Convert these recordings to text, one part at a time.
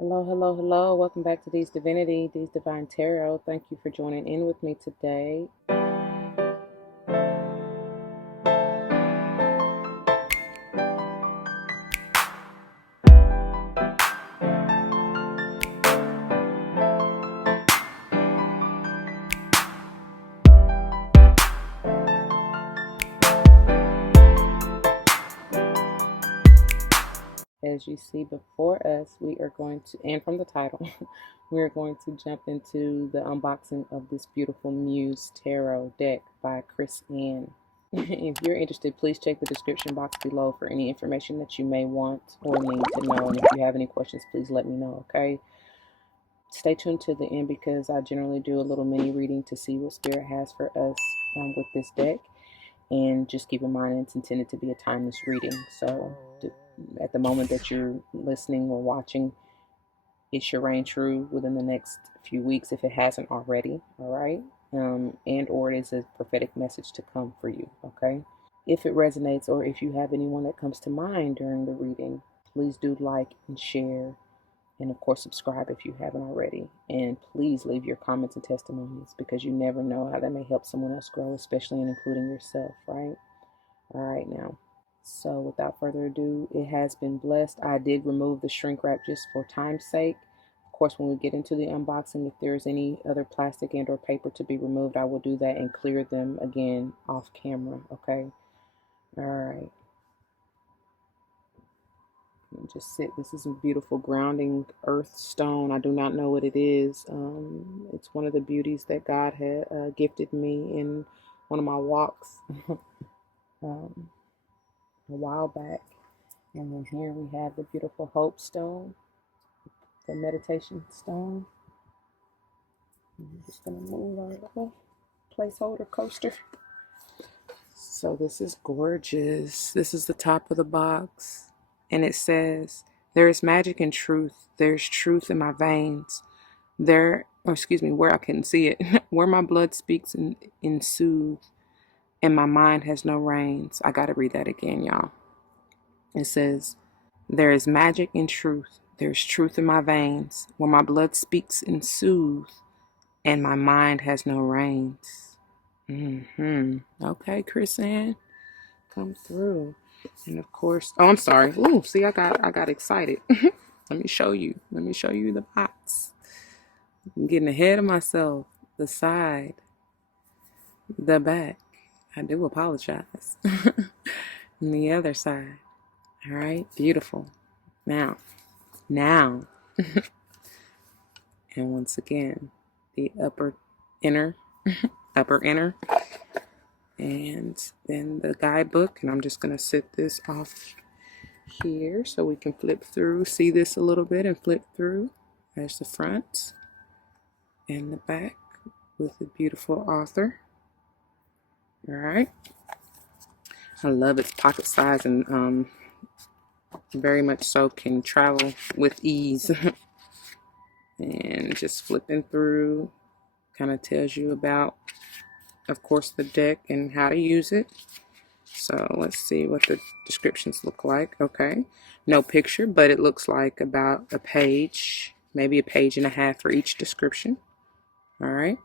Hello, hello, hello. Welcome back to These Divinity, These Divine Tarot. Thank you for joining in with me today. As you see before us, we are going to, and from the title, we are going to jump into the unboxing of this beautiful Muse Tarot deck by Chris Ann. If you're interested, please check the description box below for any information that you may want or need to know. And if you have any questions, please let me know, okay? Stay tuned to the end because I generally do a little mini reading to see what Spirit has for us with this deck. And just keep in mind it's intended to be a timeless reading. So at the moment that you're listening or watching, it should reign true within the next few weeks if it hasn't already. All right. And or it is a prophetic message to come for you. Okay. If it resonates or if you have anyone that comes to mind during the reading, please do like and share. And of course, subscribe if you haven't already. And please leave your comments and testimonies because you never know how that may help someone else grow, especially in including yourself, right? All right, now. So without further ado, it has been blessed. I did remove the shrink wrap just for time's sake. Of course, when we get into the unboxing, if there's any other plastic and or paper to be removed, I will do that and clear them again off camera, okay? All right. Just sit. This is a beautiful grounding earth stone. I do not know what it is. It's one of the beauties that God had gifted me in one of my walks um, a while back. And then here we have the beautiful hope stone, the meditation stone. I'm just going to move our little placeholder coaster. So this is gorgeous. This is the top of the box. And it says, there is magic in truth. There's truth in my veins. Where I couldn't see it, where my blood speaks in soothe, and my mind has no reins. I got to read that again, y'all. It says, there is magic in truth. There's truth in my veins, where my blood speaks in soothe, and my mind has no reins. Okay, Chris Ann, come through. And of course, oh, I'm sorry. Ooh, see, I got excited. Let me show you. Let me show you the box. I'm getting ahead of myself. The side, the back. I do apologize. And the other side. All right, beautiful. Now, and once again, the upper inner, and then the guidebook. And I'm just gonna sit this off here so we can flip through, see this a little bit and flip through. There's the front and the back with the beautiful author. All right. I love its pocket size and very much so can travel with ease. And just flipping through kind of tells you about, of course, the deck and how to use it. So let's see what the descriptions look like. Okay, no picture, but it looks like about a page, maybe a page and a half for each description. All right,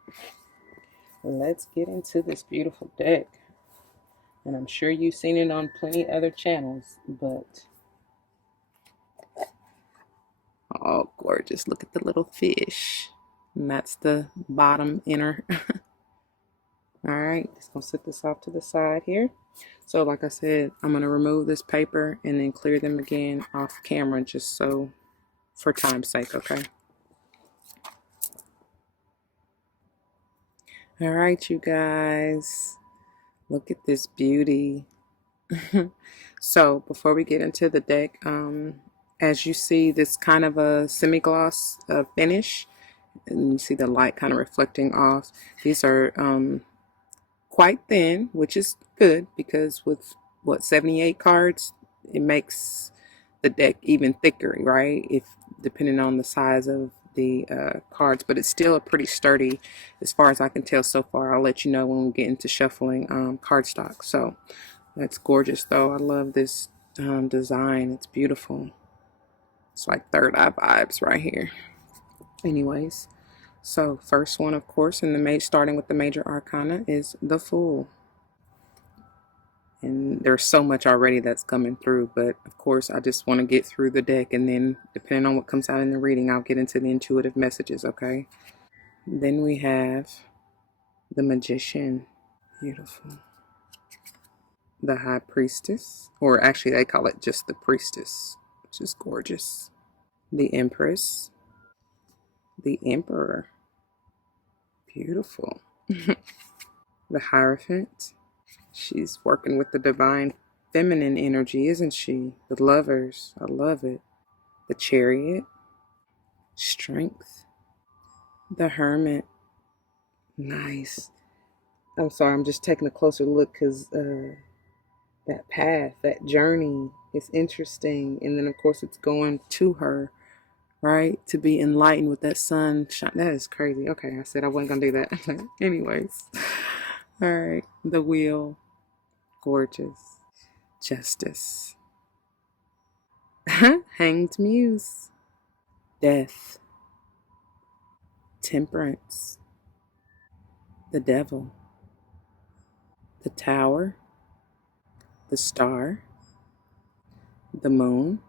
let's get into this beautiful deck. And I'm sure you've seen it on plenty other channels, but oh, gorgeous. Look at the little fish. And that's the bottom inner. All right, just gonna set this off to the side here. So like I said, I'm gonna remove this paper and then clear them again off camera just so for time's sake, okay? All right, you guys, look at this beauty. So before we get into the deck, as you see, this kind of a semi-gloss finish, and you see the light kind of reflecting off. These are quite thin, which is good because with 78 cards, it makes the deck even thicker, right? If depending on the size of the cards, but it's still a pretty sturdy as far as I can tell so far. I'll let you know when we get into shuffling cardstock. So that's gorgeous though. I love this design. It's beautiful. It's like third eye vibes right here. Anyways, so first one, of course, in the starting with the major arcana is the Fool. And there's so much already that's coming through, but of course I just want to get through the deck, and then depending on what comes out in the reading, I'll get into the intuitive messages, okay? Then we have the Magician. Beautiful. The High Priestess, or actually they call it just the Priestess, which is gorgeous. The Empress. The Emperor. Beautiful. The Hierophant. She's working with the divine feminine energy, isn't she? The Lovers. I love it. The Chariot. Strength. The Hermit. Nice. I'm sorry, I'm just taking a closer look because that path, that journey is interesting. And then, of course, it's going to her, right? To be enlightened with that sun shine. That is crazy. Okay, I said I wasn't going to do that. Anyways. All right. The Wheel. Gorgeous. Justice. Hanged Muse. Death. Temperance. The Devil. The Tower. The Star. The Moon.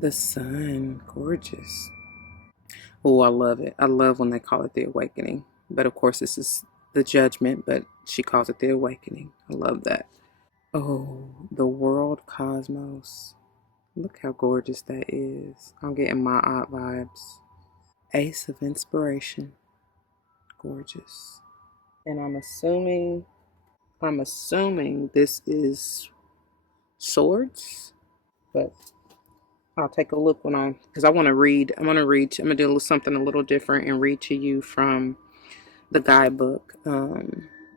The Sun. Gorgeous. Oh, I love it. I love when they call it the Awakening. But of course, this is the Judgment, but she calls it the Awakening. I love that. Oh, the World Cosmos. Look how gorgeous that is. I'm getting my aunt vibes. Ace of Inspiration. Gorgeous. And I'm assuming this is Swords, but I'll take a look when because I want to read. I'm going to do something a little different and read to you from the guidebook.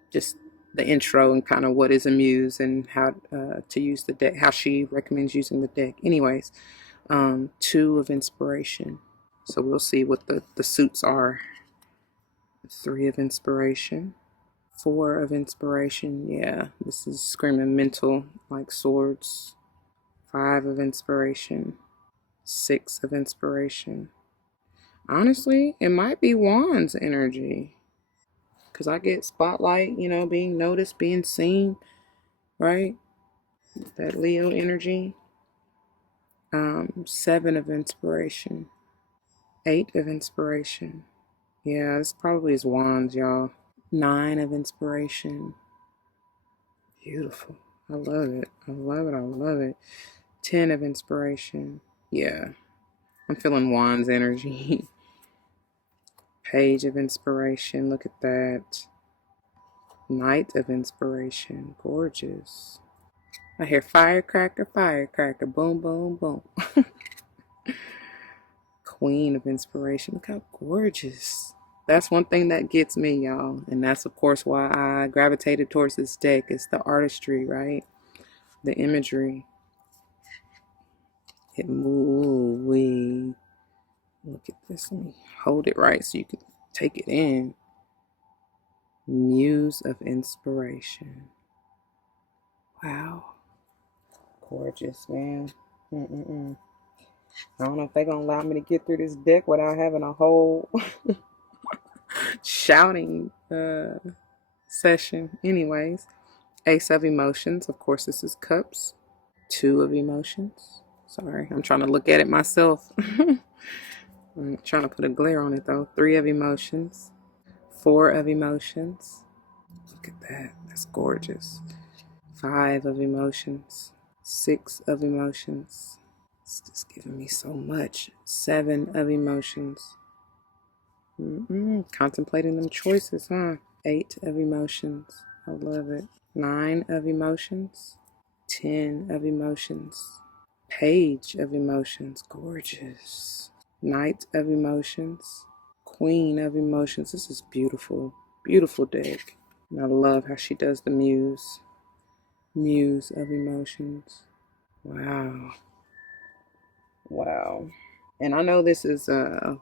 Just the intro and kind of what is a muse and how to use the deck, how she recommends using the deck. Anyways, 2 of Inspiration. So we'll see what the suits are. 3 of Inspiration. 4 of Inspiration. Yeah, this is screaming mental, like Swords. 5 of Inspiration. 6 of Inspiration. Honestly, it might be Wands energy. Because I get spotlight, being noticed, being seen, right? That Leo energy. 7 of Inspiration. 8 of Inspiration. Yeah, this probably is Wands, y'all. 9 of Inspiration. Beautiful. I love it. I love it. I love it. 10 of Inspiration. Yeah. I'm feeling Wands energy. Page of Inspiration. Look at that. Knight of Inspiration. Gorgeous. I hear firecracker, firecracker. Boom, boom, boom. Queen of Inspiration. Look how gorgeous. That's one thing that gets me, y'all. And that's, of course, why I gravitated towards this deck. It's the artistry, right? The imagery. It moves. Look at this. Let me hold it right so you can take it in. Muse of Inspiration. Wow. Gorgeous, man. I don't know if they're going to allow me to get through this deck without having a whole shouting session. Anyways, Ace of Emotions. Of course, this is Cups. 2 of Emotions. Sorry, I'm trying to look at it myself. I'm trying to put a glare on it, though. 3 of Emotions. 4 of Emotions. Look at that. That's gorgeous. 5 of Emotions. 6 of Emotions. It's just giving me so much. 7 of Emotions. Contemplating them choices, huh? 8 of Emotions. I love it. 9 of Emotions. 10 of Emotions. Page of Emotions. Gorgeous. Knight of Emotions. Queen of Emotions. This is beautiful. Beautiful deck. And I love how she does the Muse. Muse of Emotions. Wow. Wow. And I know this is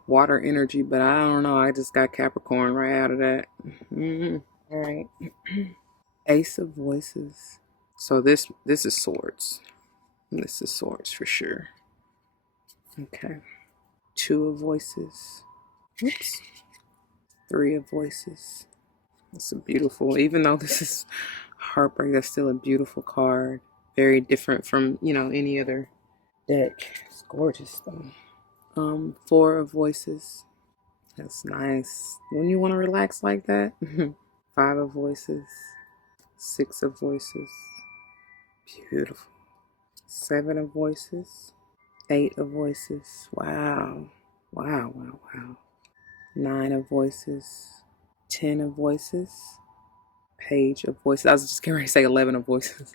water energy, but I don't know. I just got Capricorn right out of that. All right. Ace of Voices. So this is Swords. This is Swords for sure. Okay. 2 of voices. Oops. 3 of voices. It's a beautiful, even though this is heartbreak, that's still a beautiful card. Very different from, any other deck. It's gorgeous though. 4 of voices. That's nice. When you want to relax like that. 5 of voices. 6 of voices. Beautiful. 7 of voices. 8 of voices. Wow. Wow, wow, wow. 9 of voices. 10 of voices. Page of voices. I was just going to say 11 of voices.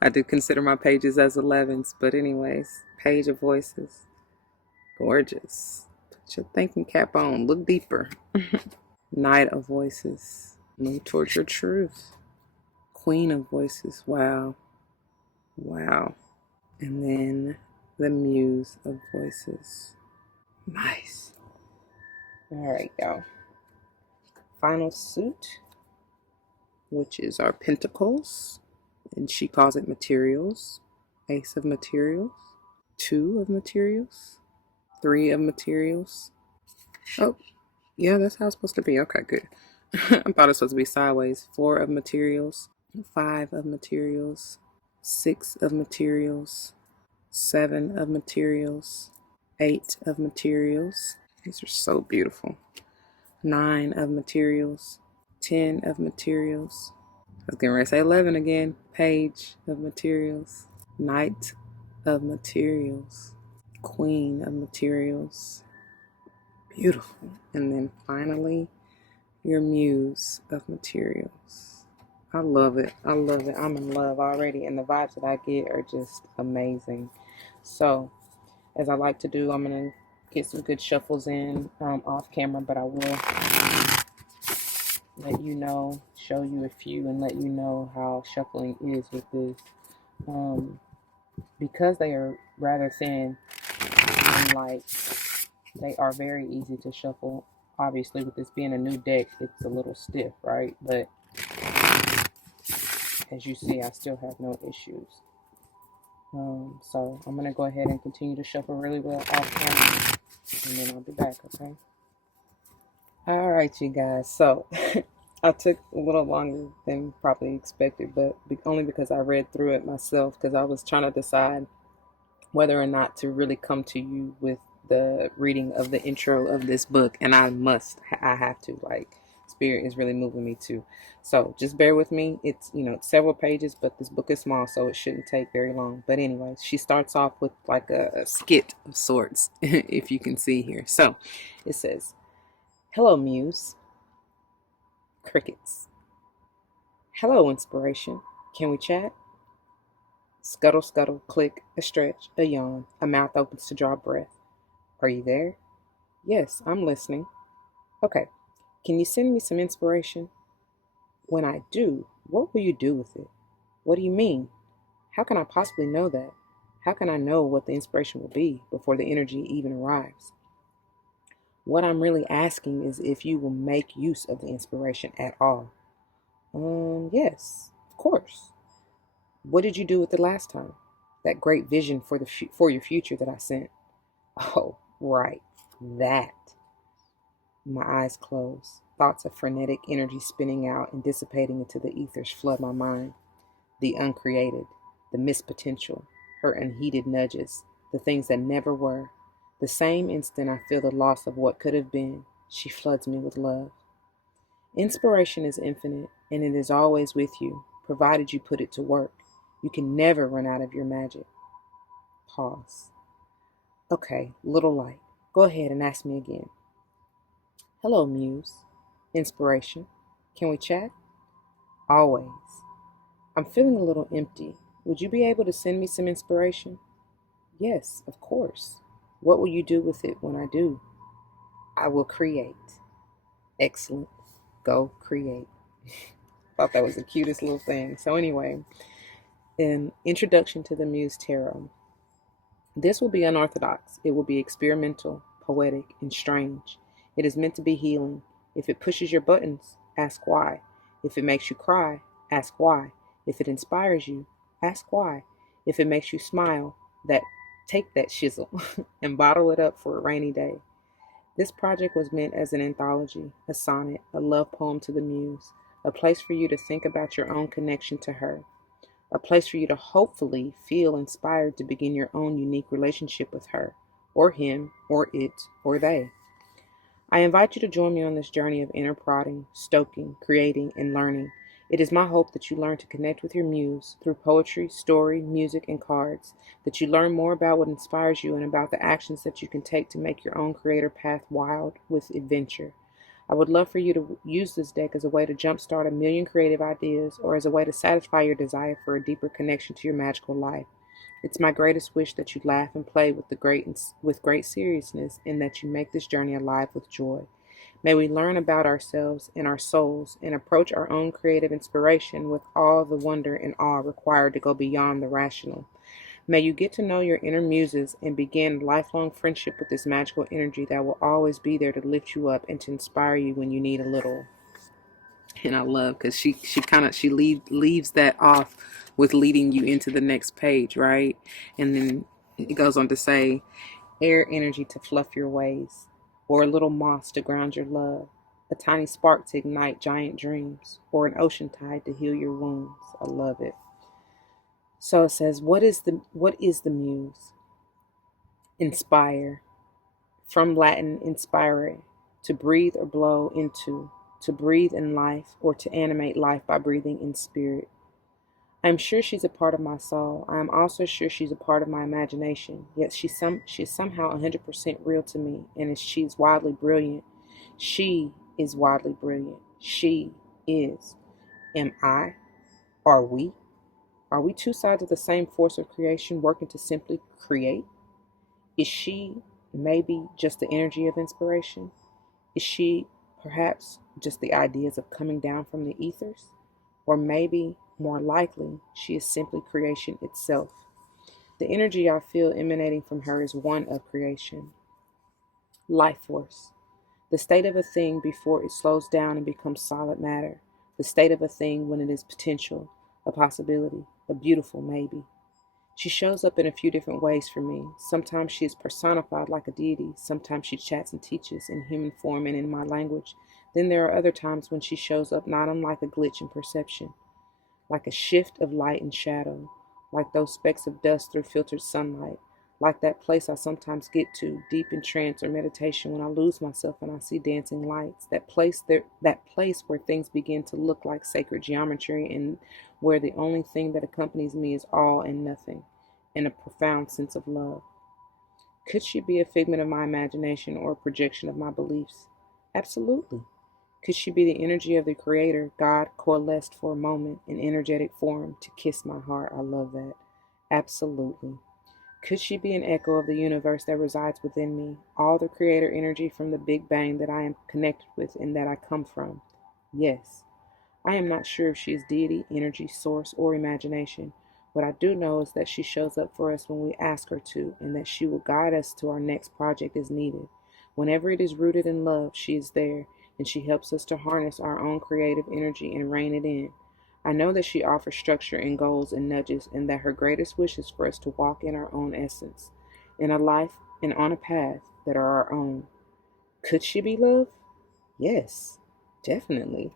I do consider my pages as 11s, but anyways, page of voices. Gorgeous. Put your thinking cap on. Look deeper. Knight of voices. Move towards your truth. Queen of voices. Wow. Wow. And then the Muse of voices. Nice. All right, y'all. Final suit, which is our Pentacles. And she calls it materials. Ace of materials. 2 of materials. 3 of materials. Oh, yeah, that's how it's supposed to be. Okay, good. I thought it was supposed to be sideways. 4 of materials. 5 of materials. 6 of materials. 7 of materials. 8 of materials. These are so beautiful. 9 of materials. 10 of materials. I was getting ready to say 11 again. Page of materials. Knight of materials. Queen of materials. Beautiful. And then finally, your Muse of materials. I love it. I love it. I'm in love already. And the vibes that I get are just amazing. So, as I like to do, I'm going to get some good shuffles in off camera, but I will let you know, show you a few, and let you know how shuffling is with this. Because they are rather thin and light, they are very easy to shuffle. Obviously, with this being a new deck, it's a little stiff, right? But as you see, I still have no issues. So I'm going to go ahead and continue to shuffle really well off camera, and then I'll be back, okay? All right, you guys. So I took a little longer than probably expected, but only because I read through it myself, because I was trying to decide whether or not to really come to you with the reading of the intro of this book. And I have to, like, spirit is really moving me too. So just bear with me. It's, several pages, but this book is small, so it shouldn't take very long. But anyways, she starts off with like a skit of sorts, if you can see here. So it says, "Hello, Muse." Crickets. "Hello, inspiration. Can we chat?" Scuttle, scuttle, click, a stretch, a yawn, a mouth opens to draw breath. "Are you there?" "Yes, I'm listening." "Okay. Can you send me some inspiration?" "When I do, what will you do with it?" "What do you mean? How can I possibly know that? How can I know what the inspiration will be before the energy even arrives?" "What I'm really asking is if you will make use of the inspiration at all." Yes, of course." "What did you do with it last time? That great vision for your future that I sent?" "Oh, right, that." My eyes close. Thoughts of frenetic energy spinning out and dissipating into the ethers flood my mind. The uncreated, the missed potential, her unheeded nudges, the things that never were. The same instant I feel the loss of what could have been, she floods me with love. Inspiration is infinite, and it is always with you, provided you put it to work. You can never run out of your magic. Pause. "Okay, little light. Go ahead and ask me again." "Hello, Muse. Inspiration. Can we chat?" "Always." "I'm feeling a little empty. Would you be able to send me some inspiration?" "Yes, of course." "What will you do with it when I do?" "I will create." "Excellent. Go create." Thought that was the cutest little thing. So anyway, an introduction to the Muse Tarot. This will be unorthodox. It will be experimental, poetic, and strange. It is meant to be healing. If it pushes your buttons, ask why. If it makes you cry, ask why. If it inspires you, ask why. If it makes you smile, that Take that shizzle and bottle it up for a rainy day. This project was meant as an anthology, a sonnet, a love poem to the Muse, a place for you to think about your own connection to her, a place for you to hopefully feel inspired to begin your own unique relationship with her, or him, or it, or they. I invite you to join me on this journey of inner prodding, stoking, creating, and learning. It is my hope that you learn to connect with your muse through poetry, story, music, and cards, that you learn more about what inspires you and about the actions that you can take to make your own creator path wild with adventure. I would love for you to use this deck as a way to jumpstart a million creative ideas or as a way to satisfy your desire for a deeper connection to your magical life. It's my greatest wish that you laugh and play with great seriousness and that you make this journey alive with joy. May we learn about ourselves and our souls and approach our own creative inspiration with all the wonder and awe required to go beyond the rational. May you get to know your inner muses and begin lifelong friendship with this magical energy that will always be there to lift you up and to inspire you when you need a little. And I love because leaves that off with leading you into the next page, right? And then it goes on to say, air energy to fluff your ways, or a little moss to ground your love, a tiny spark to ignite giant dreams, or an ocean tide to heal your wounds. I love it. So it says, what is the muse? Inspire, from Latin inspire, to breathe or blow into, to breathe in life, or to animate life by breathing in spirit. I am sure she's a part of my soul. I am also sure she's a part of my imagination. Yet she is somehow 100% real to me, and she is wildly brilliant. She is wildly brilliant. She is. Am I? Are we? Are we two sides of the same force of creation working to simply create? Is she maybe just the energy of inspiration? Is she perhaps just the ideas of coming down from the ethers? Or maybe, more likely, she is simply creation itself. The energy I feel emanating from her is one of creation. Life force. The state of a thing before it slows down and becomes solid matter. The state of a thing when it is potential, a possibility, a beautiful maybe. She shows up in a few different ways for me. Sometimes she is personified like a deity. Sometimes she chats and teaches in human form and in my language. Then there are other times when she shows up not unlike a glitch in perception, like a shift of light and shadow, like those specks of dust through filtered sunlight, like that place I sometimes get to, deep in trance or meditation when I lose myself and I see dancing lights, that place where things begin to look like sacred geometry and where the only thing that accompanies me is all and nothing, and a profound sense of love. Could she be a figment of my imagination or a projection of my beliefs? Absolutely. Could she be the energy of the Creator, God, coalesced for a moment in energetic form to kiss my heart? I love that. Absolutely. Could she be an echo of the universe that resides within me, all the Creator energy from the Big Bang that I am connected with and that I come from? Yes. I am not sure if she is deity, energy, source, or imagination. What I do know is that she shows up for us when we ask her to, and that she will guide us to our next project as needed. Whenever it is rooted in love, she is there, and she helps us to harness our own creative energy and rein it in. I know that she offers structure and goals and nudges, and that her greatest wish is for us to walk in our own essence, in a life and on a path that are our own. Could she be love? Yes, definitely.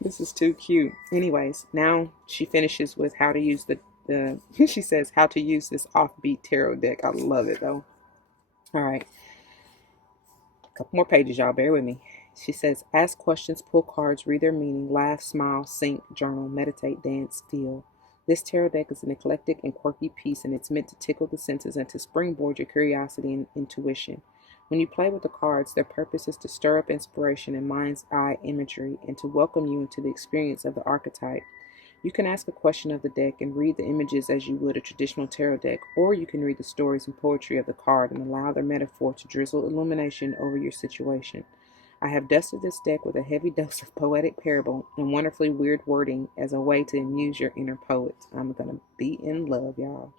This is too cute. Anyways, now she finishes with how to use the she says how to use this offbeat tarot deck. I love it though. All right. A couple more pages, y'all. Bear with me. She says, ask questions, pull cards, read their meaning, laugh, smile, think, journal, meditate, dance, feel. This tarot deck is an eclectic and quirky piece, and it's meant to tickle the senses and to springboard your curiosity and intuition. When you play with the cards, their purpose is to stir up inspiration and mind's eye imagery and to welcome you into the experience of the archetype. You can ask a question of the deck and read the images as you would a traditional tarot deck, or you can read the stories and poetry of the card and allow their metaphor to drizzle illumination over your situation. I have dusted this deck with a heavy dose of poetic parable and wonderfully weird wording as a way to amuse your inner poet. I'm going to be in love, y'all.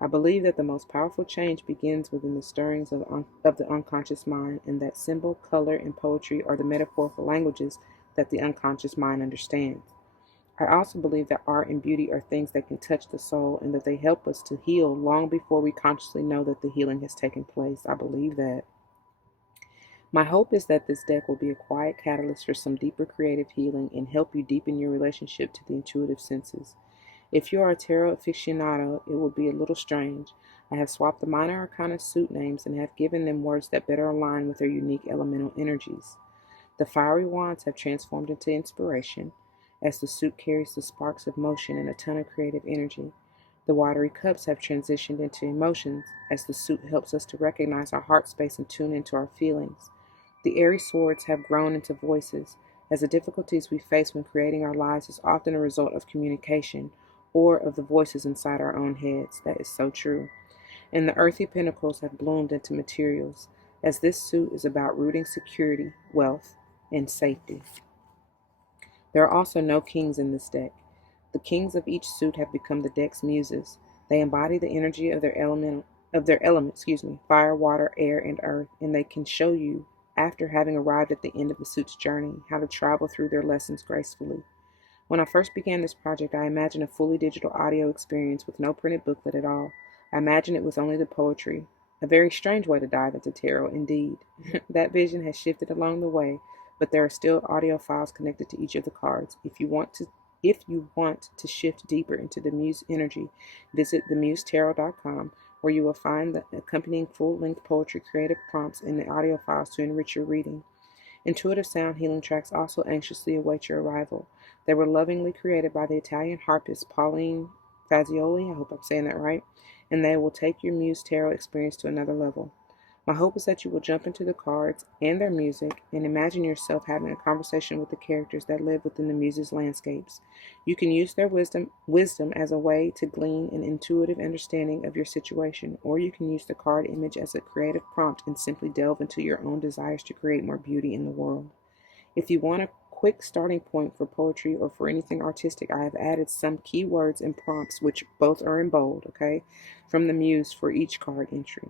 I believe that the most powerful change begins within the stirrings of the unconscious mind, and that symbol, color, and poetry are the metaphorical languages that the unconscious mind understands. I also believe that art and beauty are things that can touch the soul and that they help us to heal long before we consciously know that the healing has taken place. I believe that. My hope is that this deck will be a quiet catalyst for some deeper creative healing and help you deepen your relationship to the intuitive senses. If you are a tarot aficionado, it will be a little strange. I have swapped the minor arcana suit names and have given them words that better align with their unique elemental energies. The fiery wands have transformed into inspiration, as the suit carries the sparks of motion and a ton of creative energy. The watery cups have transitioned into emotions, as the suit helps us to recognize our heart space and tune into our feelings. The airy swords have grown into voices, as the difficulties we face when creating our lives is often a result of communication or of the voices inside our own heads. That is so true. And the earthy pinnacles have bloomed into materials, as this suit is about rooting security, wealth, and safety. There are also no kings in this deck. The kings of each suit have become the deck's muses. They embody the energy of their element, fire, water, air, and earth, and they can show you, after having arrived at the end of the suit's journey, how to travel through their lessons gracefully. When I first began this project, I imagined a fully digital audio experience with no printed booklet at all. I imagined it with only the poetry. A very strange way to dive into tarot, indeed. That vision has shifted along the way, but there are still audio files connected to each of the cards. If you want to shift deeper into the Muse energy, visit themusetarot.com, where you will find the accompanying full-length poetry creative prompts in the audio files to enrich your reading. Intuitive sound healing tracks also anxiously await your arrival. They were lovingly created by the Italian harpist Pauline Fazioli, I hope I'm saying that right, and they will take your Muse Tarot experience to another level. My hope is that you will jump into the cards and their music and imagine yourself having a conversation with the characters that live within the Muse's landscapes. You can use their wisdom as a way to glean an intuitive understanding of your situation, or you can use the card image as a creative prompt and simply delve into your own desires to create more beauty in the world. If you want a quick starting point for poetry or for anything artistic, I have added some keywords and prompts, which both are in bold, okay, from the Muse for each card entry.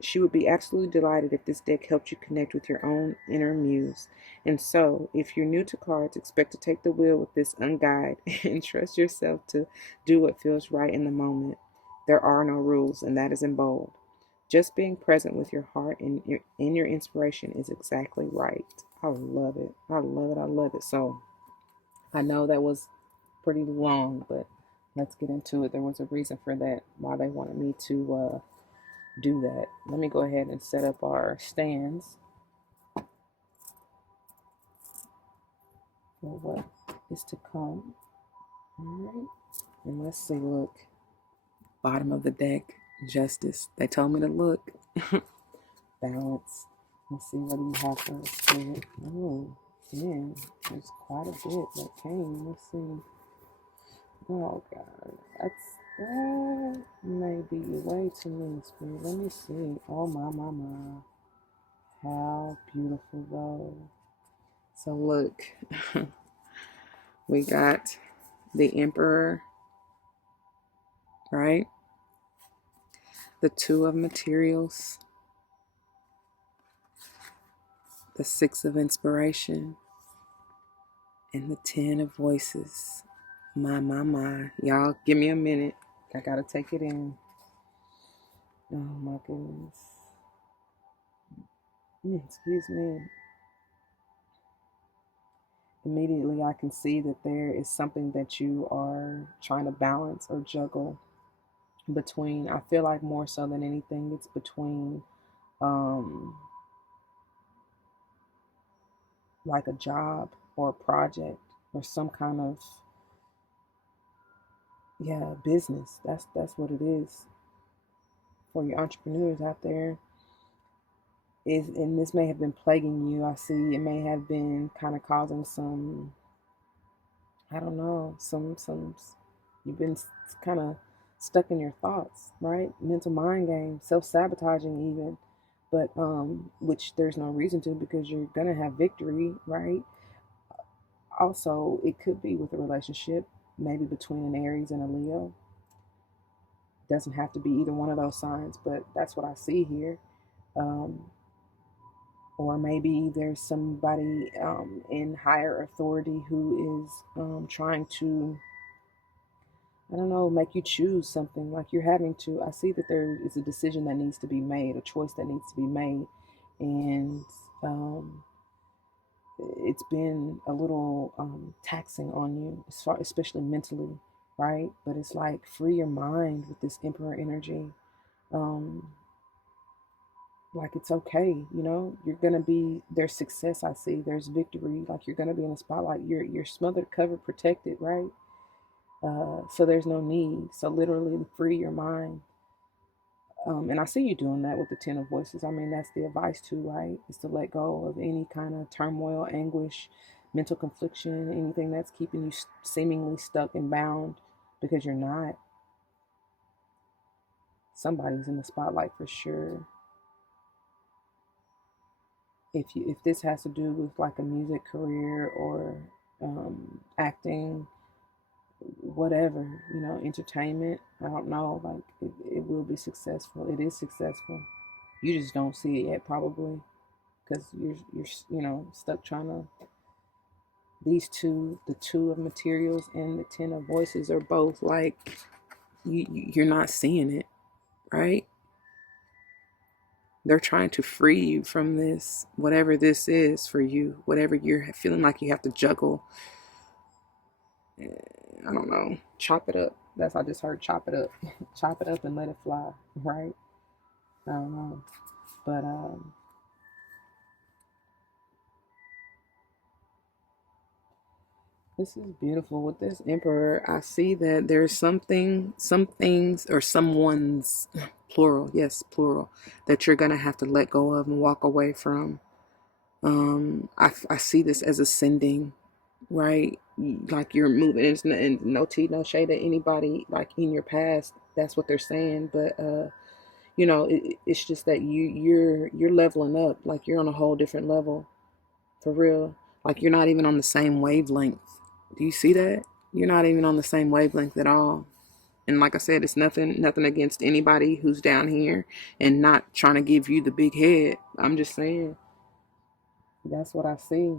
She would be absolutely delighted if this deck helped you connect with your own inner muse. And so, if you're new to cards, expect to take the wheel with this unguide and trust yourself to do what feels right in the moment. There are no rules, and that is in bold. Just being present with your heart and your inspiration is exactly right. I love it. I love it. I love it. So, I know that was pretty long, but let's get into it. There was a reason for that, why they wanted me to do that. Let me go ahead and set up our stands for what is to come. All right. And let's see, look. Bottom of the deck, justice. They told me to look. Balance. Let's see, what do you have for us, Spirit? Oh, man, there's quite a bit that came. Let's see. Oh, God. That may be way too many, Spirit. Let me see. Oh, my. How beautiful, though. So look, we got the Emperor, right? The Two of Materials, the Six of Inspiration, and the Ten of Voices. My. Y'all, give me a minute. I gotta take it in. Oh my goodness. Excuse me. Immediately, I can see that there is something that you are trying to balance or juggle between. I feel like more so than anything, it's between um, like a job or a project or some kind of business. That's what it is for your entrepreneurs out there. Is and this may have been plaguing you. I see it may have been kind of causing some, I don't know, some you've been kind of stuck in your thoughts, right? Mental mind game, self-sabotaging even. But which there's no reason to, because you're gonna have victory, right? Also, it could be with a relationship, maybe between an Aries and a Leo. Doesn't have to be either one of those signs, but that's what I see here. Um, Or maybe there's somebody in higher authority who is trying to, I don't know, make you choose something. Like you're having to, I see that there is a decision that needs to be made, a choice that needs to be made. And um, it's been a little taxing on you, especially mentally, right? But it's like free your mind with this emperor energy. Um, like it's okay, you're gonna be, there's success. I see there's victory. Like you're gonna be in the spotlight. You're smothered, covered, protected, right? So there's no need. So literally free your mind. And I see you doing that with the Ten of Voices. I mean, that's the advice too, right? Is to let go of any kind of turmoil, anguish, mental confliction, anything that's keeping you seemingly stuck and bound, because you're not. Somebody's in the spotlight for sure. If this has to do with like a music career or acting, whatever, entertainment, I don't know, like it will be successful. It is successful. You just don't see it yet, probably, because you're stuck trying to, these two, the two of materials and the ten of voices, are both like you're not seeing it, right? They're trying to free you from this, whatever this is for you, whatever you're feeling like you have to juggle. I don't know, chop it up. That's, I just heard chop it up. Chop it up and let it fly, right? I don't know. But this is beautiful. With this emperor, I see that there's something, some things, or someone's, plural, yes, plural, that you're going to have to let go of and walk away from. I see this as ascending, right? Like you're moving. It's no tea, no shade at anybody like in your past. That's what they're saying. But it's just that you're leveling up. Like you're on a whole different level, for real. Like you're not even on the same wavelength. Do you see that? You're not even on the same wavelength at all. And like I said, it's nothing against anybody who's down here and not trying to give you the big head. I'm just saying that's what I see.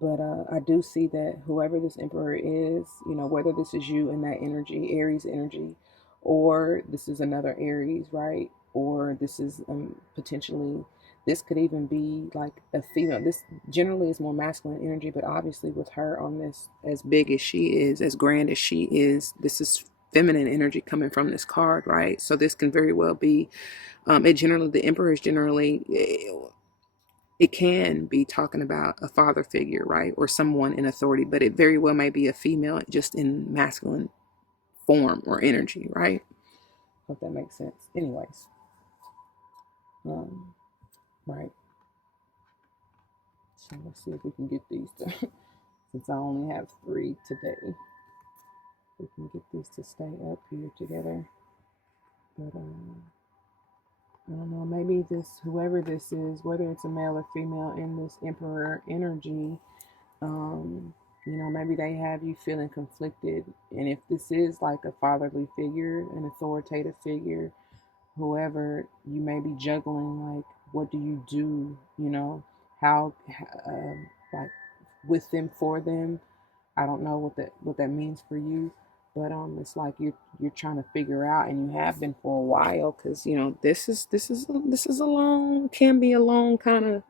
But I do see that whoever this emperor is, whether this is you in that energy, Aries energy, or this is another Aries, right? Or this is potentially, this could even be like a female. This generally is more masculine energy, but obviously with her on this, as big as she is, as grand as she is, this is feminine energy coming from this card, right? So this can very well be, the emperor is generally, it can be talking about a father figure, right? Or someone in authority, but it very well may be a female just in masculine form or energy, right? Hope that makes sense. Anyways, um, right. So let's see if we can get these to, since I only have 3 today, we can get these to stay up here together. But I don't know, maybe this, whoever this is, whether it's a male or female in this emperor energy, um, maybe they have you feeling conflicted. And if this is like a fatherly figure, an authoritative figure, whoever, you may be juggling, like, what do you do? How, like, with them, for them. I don't know what that means for you, but it's like you're trying to figure out, and you have been for a while, because this is a long, can be a long kind of,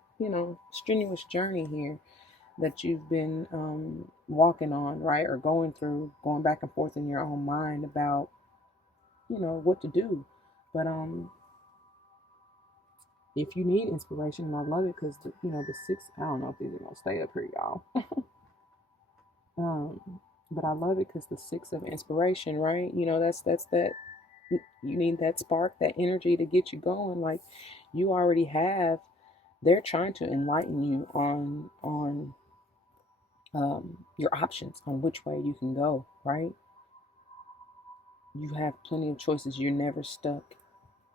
strenuous journey here that you've been walking on, right? Or going through, going back and forth in your own mind about, what to do. But if you need inspiration, and I love it because the six, I don't know if these are gonna stay up here, y'all. um, but I love it because the six of inspiration, right? That's that, you need that spark, that energy to get you going. Like you already have. They're trying to enlighten you on your options, on which way you can go, right? You have plenty of choices. You're never stuck.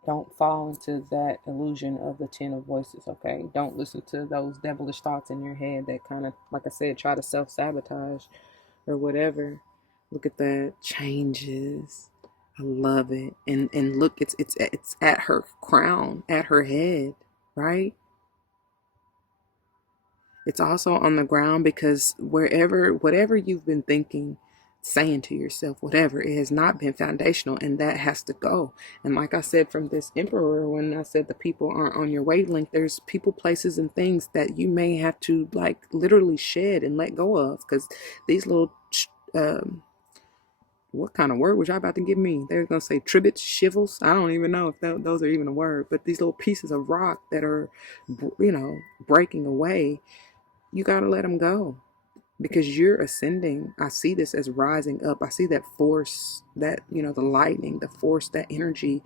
Don't fall into that illusion of the ten of voices, okay? Don't listen to those devilish thoughts in your head that kind of, like I said, try to self sabotage or whatever. Look at that. Changes. I love it. And look, it's at her crown, at her head, right? It's also on the ground because whatever you've been thinking, saying to yourself, whatever, it has not been foundational, and that has to go. And like I said from this emperor, when I said the people aren't on your wavelength, there's people, places, and things that you may have to like literally shed and let go of, because these little um, what kind of word was y'all about to give me? They're gonna say tributes, shivels. I don't even know if those are even a word. But these little pieces of rock that are, breaking away, you gotta let them go because you're ascending. I see this as rising up. I see that force, that the lightning, the force, that energy,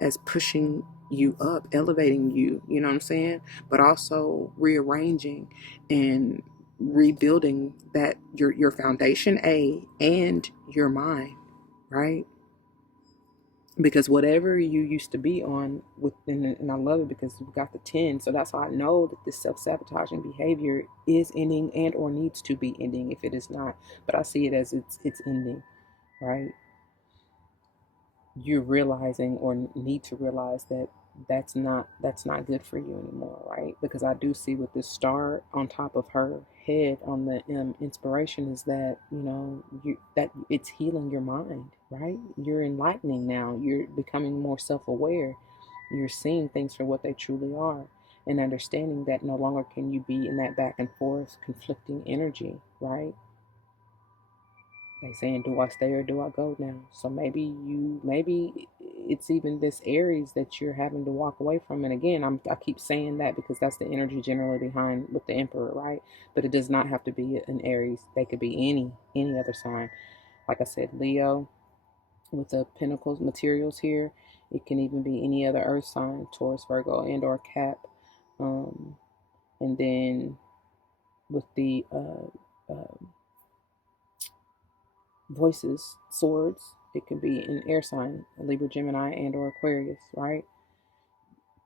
as pushing you up, elevating you. You know what I'm saying? But also rearranging and rebuilding that your foundation and your mind, right? Because whatever you used to be on within, and I love it because we got the 10, so that's how I know that this self-sabotaging behavior is ending and or needs to be ending if it is not. But I see it as it's ending, right? You're realizing or need to realize that that's not good for you anymore, right? Because I do see with this star on top of her head on the inspiration is that that it's healing your mind, right? You're enlightening now. You're becoming more self-aware. You're seeing things for what they truly are, and understanding that no longer can you be in that back and forth conflicting energy, right? They saying, do I stay or do I go now? So maybe it's even this Aries that you're having to walk away from. And again, I keep saying that because that's the energy generally behind with the Emperor, right? But it does not have to be an Aries. They could be any other sign. Like I said, Leo with the Pentacles materials here. It can even be any other Earth sign, Taurus, Virgo, and or Cap. Um, and then with the voices, swords, it could be an air sign, a Libra, Gemini, and or Aquarius, right?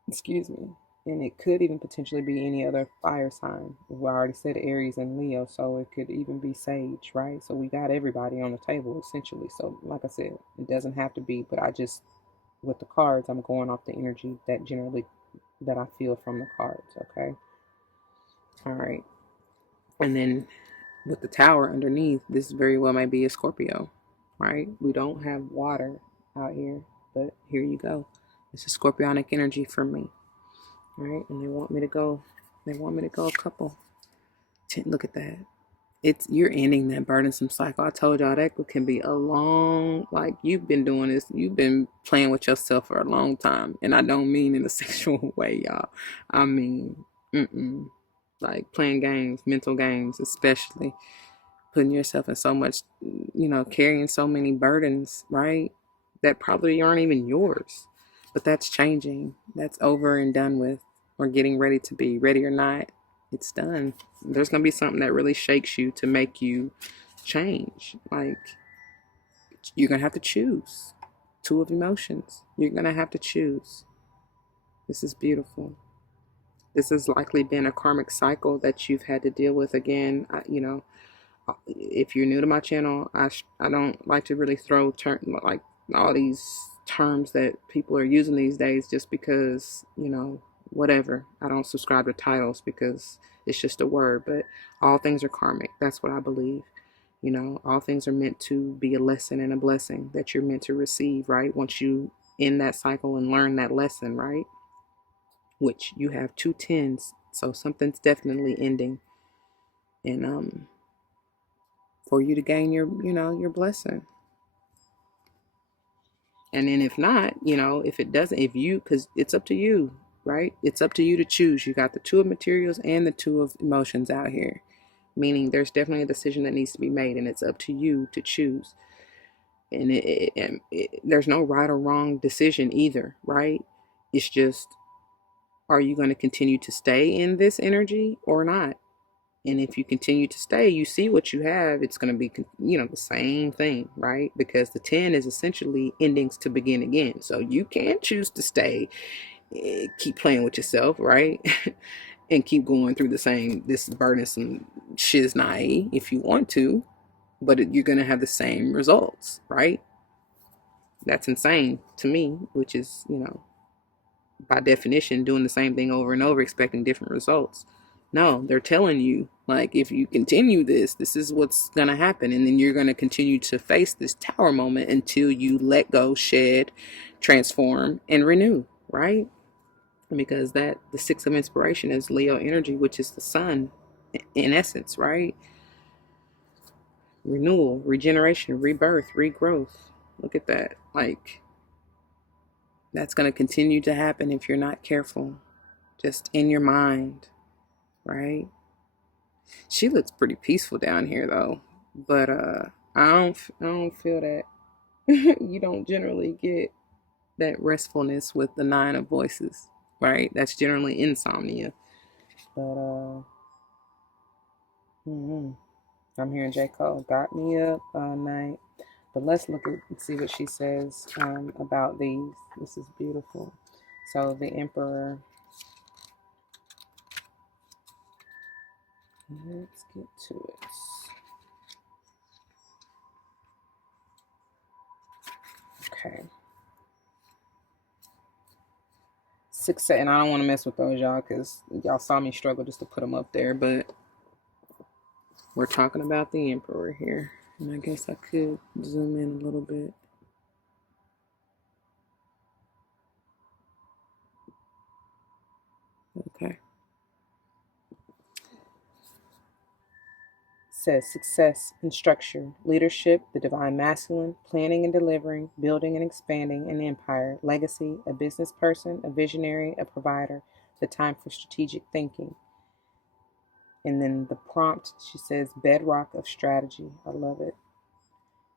Excuse me. And it could even potentially be any other fire sign. We already said Aries and Leo, so it could even be Sage, right? So we got everybody on the table essentially. So like I said, it doesn't have to be, but I just, with the cards, I'm going off the energy that I feel from the cards, okay? All right. And then with the tower underneath, this very well may be a Scorpio, right? We don't have water out here, but here you go. It's a scorpionic energy for me, right? And they want me to go. They want me to go a couple. Look at that. You're ending that burdensome cycle. I told y'all that can be a long, like you've been doing this. You've been playing with yourself for a long time, and I don't mean in a sexual way, y'all. I mean, like playing games, mental games, especially putting yourself in so much, carrying so many burdens, right? That probably aren't even yours. But that's changing. That's over and done with, or getting ready to be. Ready or not, it's done. There's going to be something that really shakes you to make you change. Like, you're going to have to choose. Two of emotions. You're going to have to choose. This is beautiful. This has likely been a karmic cycle that you've had to deal with again. If you're new to my channel, I don't like to really throw like all these terms that people are using these days just because, whatever. I don't subscribe to titles because it's just a word, but all things are karmic. That's what I believe. All things are meant to be a lesson and a blessing that you're meant to receive, right? Once you end that cycle and learn that lesson, right? Which you have 2 10s, so something's definitely ending. And for you to gain your blessing. And then if not, if it doesn't, because it's up to you, right? It's up to you to choose. You got the 2 of materials and the 2 of emotions out here, meaning there's definitely a decision that needs to be made, and it's up to you to choose. And there's no right or wrong decision either, right? It's just, are you going to continue to stay in this energy or not? And if you continue to stay, you see what you have, it's going to be, the same thing, right? Because the 10 is essentially endings to begin again. So you can choose to stay, keep playing with yourself, right? And keep going through this burdensome shiznai if you want to, but you're going to have the same results, right? That's insane to me, which is, by definition, doing the same thing over and over, expecting different results. No, they're telling you, like, if you continue this is what's going to happen. And then you're going to continue to face this tower moment until you let go, shed, transform, and renew, right? Because the six of inspiration is Leo energy, which is the sun in essence, right? Renewal, regeneration, rebirth, regrowth. Look at that. Like, that's going to continue to happen if you're not careful, just in your mind, right? She looks pretty peaceful down here though, but I don't feel that. You don't generally get that restfulness with the nine of voices, right? That's generally insomnia. But I'm hearing J. Cole got me up all night. But let's look at and see what she says about these. This is beautiful. So the Emperor. Let's get to it. Okay. Success, and I don't want to mess with those, y'all, because y'all saw me struggle just to put them up there. But we're talking about the Emperor here, and I guess I could zoom in a little bit. Okay. Says success and structure, leadership, the divine masculine, planning and delivering, building and expanding an empire, legacy, a business person, a visionary, a provider, the time for strategic thinking. And then the prompt, she says, bedrock of strategy. I love it.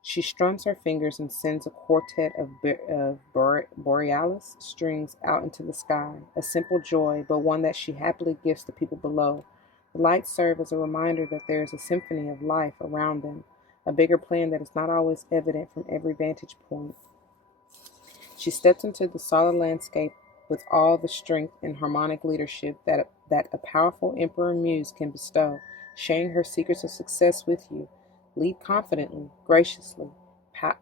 She strums her fingers and sends a quartet of borealis strings out into the sky, a simple joy, but one that she happily gives to people below. The lights serve as a reminder that there is a symphony of life around them, a bigger plan that is not always evident from every vantage point. She steps into the solid landscape with all the strength and harmonic leadership that a powerful Emperor Muse can bestow, sharing her secrets of success with you. Lead confidently, graciously.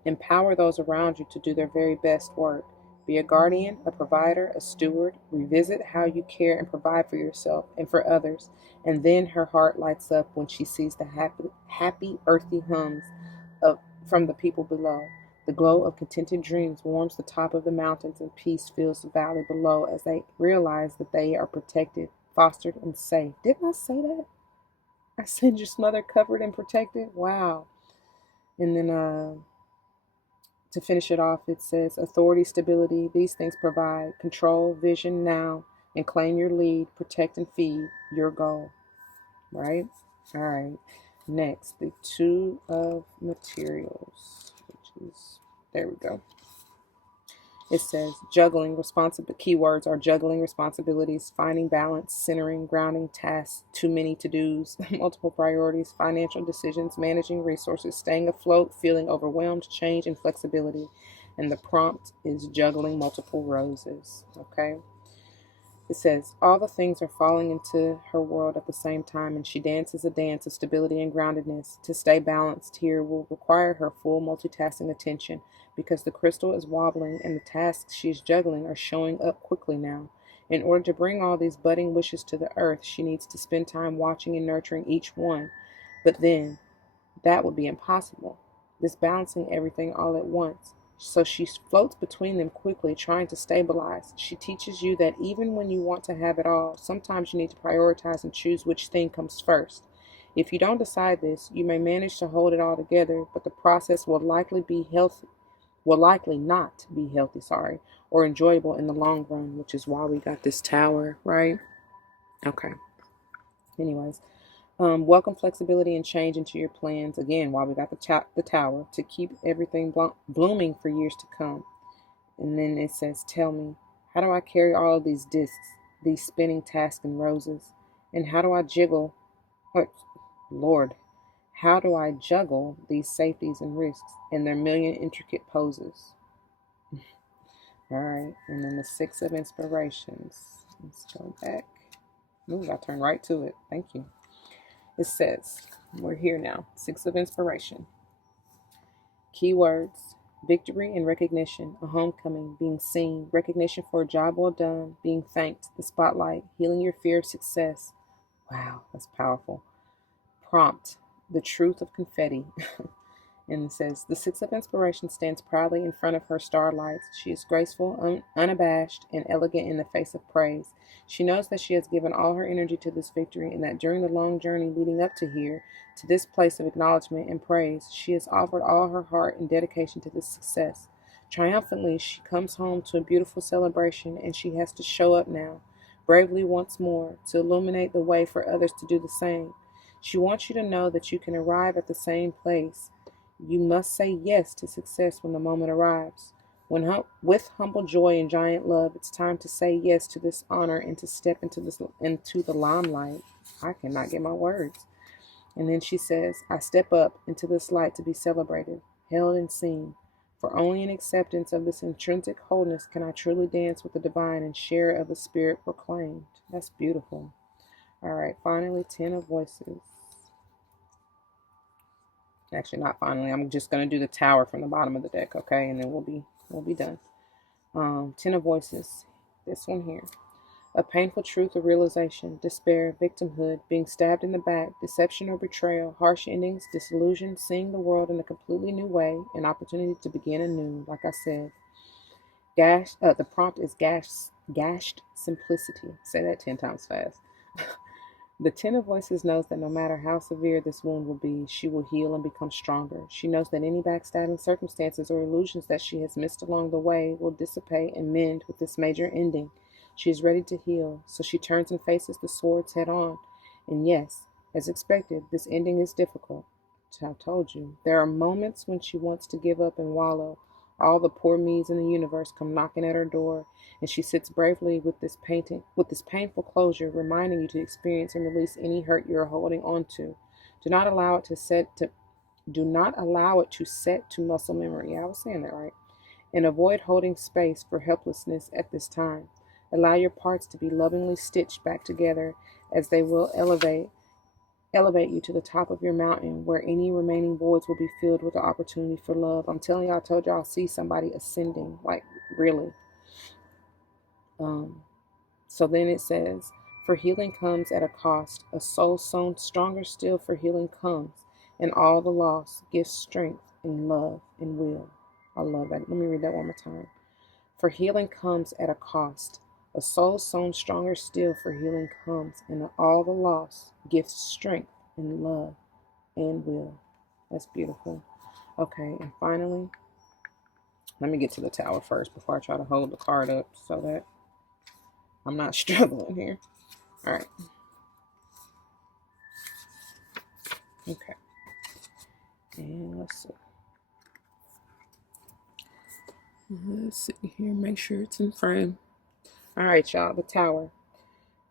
Empower those around you to do their very best work. Be a guardian, a provider, a steward. Revisit how you care and provide for yourself and for others. And then her heart lights up when she sees the happy earthy hums from the people below. The glow of contented dreams warms the top of the mountains, and peace fills the valley below as they realize that they are protected, fostered, and safe. Didn't I say that? I said your mother covered and protected? Wow. And then to finish it off, it says authority, stability, these things provide control, vision now, and claim your lead, protect and feed your goal. Right? All right. Next, the two of materials, which is, there we go. It says juggling keywords are juggling responsibilities, finding balance, centering, grounding tasks, too many to-dos, multiple priorities, financial decisions, managing resources, staying afloat, feeling overwhelmed, change, and flexibility. And the prompt is juggling multiple roses. Okay. It says, all the things are falling into her world at the same time, and she dances a dance of stability and groundedness. To stay balanced here will require her full multitasking attention because the crystal is wobbling and the tasks she's juggling are showing up quickly now. In order to bring all these budding wishes to the earth, she needs to spend time watching and nurturing each one. But then, that would be impossible. This balancing everything all at once. So she floats between them quickly, trying to stabilize. She teaches you that even when you want to have it all, sometimes you need to prioritize and choose which thing comes first. If you don't decide this, you may manage to hold it all together, but the process will likely not be healthy, or enjoyable in the long run, which is why we got this tower, right? Okay. Anyways, welcome flexibility and change into your plans. Again, while we got the tower, to keep everything blooming for years to come. And then it says, tell me, how do I carry all of these discs, these spinning tasks and roses? And how do I Lord, how do I juggle these safeties and risks and their million intricate poses? All right, and then the six of inspirations. Let's go back. Ooh, I turned right to it. Thank you. It says, we're here now. Six of inspiration. Keywords, Victory and recognition, a homecoming, being seen, recognition for a job well done, being thanked, the spotlight, healing your fear of success. Wow, that's powerful. Prompt, the truth of confetti. And it says, the Six of Inspiration stands proudly in front of her starlights. She is graceful, unabashed, and elegant in the face of praise. She knows that she has given all her energy to this victory, and that during the long journey leading up to here, to this place of acknowledgement and praise, she has offered all her heart and dedication to this success. Triumphantly, she comes home to a beautiful celebration, and she has to show up now, bravely once more, to illuminate the way for others to do the same. She wants you to know that you can arrive at the same place. You must say yes to success when the moment arrives. With humble joy and giant love, it's time to say yes to this honor and to step into the limelight. I cannot get my words. And then she says, I step up into this light to be celebrated, held and seen. For only in acceptance of this intrinsic wholeness can I truly dance with the divine and share of the spirit proclaimed. That's beautiful. All right, finally, 10 of Voices. Actually, not finally. I'm just going to do the Tower from the bottom of the deck, okay? And then we'll be done. 10 of Voices. This one here. A painful truth or realization, despair, victimhood, being stabbed in the back, deception or betrayal, harsh endings, disillusion, seeing the world in a completely new way, an opportunity to begin anew, like I said. The prompt is gashed simplicity. Say that 10 times fast. The Ten of Voices knows that no matter how severe this wound will be, she will heal and become stronger. She knows that any backstabbing circumstances or illusions that she has missed along the way will dissipate and mend with this major ending. She is ready to heal, so she turns and faces the swords head on. And yes, as expected, this ending is difficult. I told you. There are moments when she wants to give up and wallow. All the poor me's in the universe come knocking at her door, and she sits bravely with this painful closure, reminding you to experience and release any hurt you are holding on to. Do not allow it to set to muscle memory. Yeah, I was saying that right. And avoid holding space for helplessness at this time. Allow your parts to be lovingly stitched back together, as they will elevate you to the top of your mountain, where any remaining voids will be filled with the opportunity for love. I'm telling you, I told you I'll see somebody ascending, like really. So then it says, for healing comes at a cost. A soul sown stronger still for healing comes, and all the loss gives strength and love and will. I love that. Let me read that one more time. For healing comes at a cost. A soul sown stronger still for healing comes, and all the loss gives strength and love and will. That's beautiful. Okay, and finally, let me get to the Tower first before I try to hold the card up so that I'm not struggling here. All right. Okay. And let's see. Let's see here. Make sure it's in frame. All right, y'all. The Tower.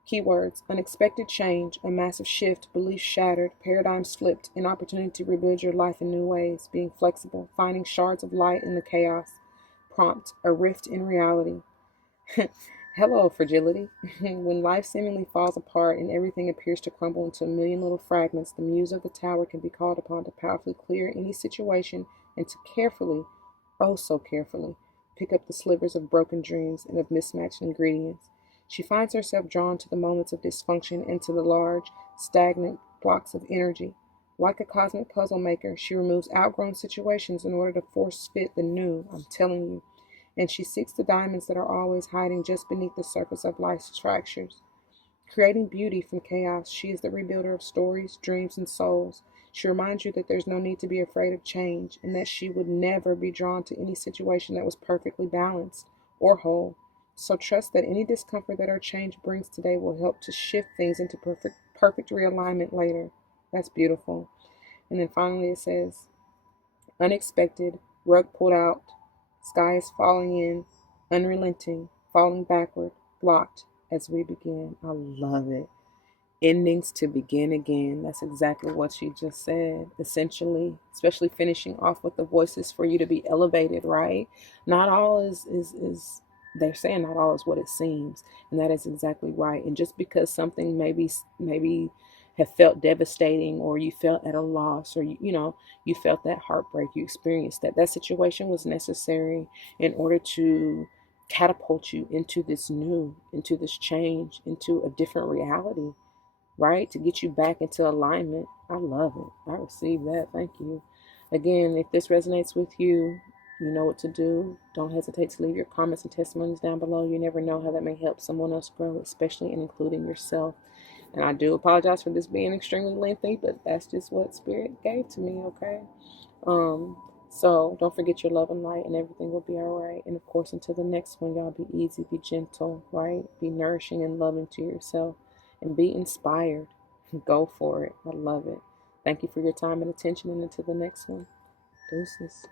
Keywords: unexpected change, a massive shift, beliefs shattered, paradigms flipped, an opportunity to rebuild your life in new ways, being flexible, finding shards of light in the chaos. Prompt: a rift in reality. Hello, fragility. When life seemingly falls apart and everything appears to crumble into a million little fragments, the Muse of the Tower can be called upon to powerfully clear any situation and to carefully, oh so carefully, pick up the slivers of broken dreams and of mismatched ingredients. She finds herself drawn to the moments of dysfunction and to the large, stagnant blocks of energy. Like a cosmic puzzle maker, she removes outgrown situations in order to force fit the new, I'm telling you. And she seeks the diamonds that are always hiding just beneath the surface of life's fractures. Creating beauty from chaos, she is the rebuilder of stories, dreams, and souls. She reminds you that there's no need to be afraid of change, and that she would never be drawn to any situation that was perfectly balanced or whole. So trust that any discomfort that our change brings today will help to shift things into perfect realignment later. That's beautiful. And then finally it says, unexpected, rug pulled out, sky is falling in, unrelenting, falling backward, blocked as we begin. I love it. Endings to begin again. That's exactly what she just said. Essentially, especially finishing off with the Voices for you to be elevated, right? Not all is they're saying not all is what it seems, and that is exactly right. And just because something maybe have felt devastating, or you felt at a loss, or you felt that heartbreak, you experienced that situation was necessary in order to catapult you into this new, into this change, into a different reality, right? To get you back into alignment. I love it. I receive that. Thank you. Again, if this resonates with you, you know what to do. Don't hesitate to leave your comments and testimonies down below. You never know how that may help someone else grow, especially in including yourself. And I do apologize for this being extremely lengthy, but that's just what Spirit gave to me, okay? So don't forget your love and light, and everything will be all right. And of course, until the next one, y'all, be easy, be gentle, right? Be nourishing and loving to yourself, and be inspired. Go for it. I love it. Thank you for your time and attention, and until the next one. Deuces.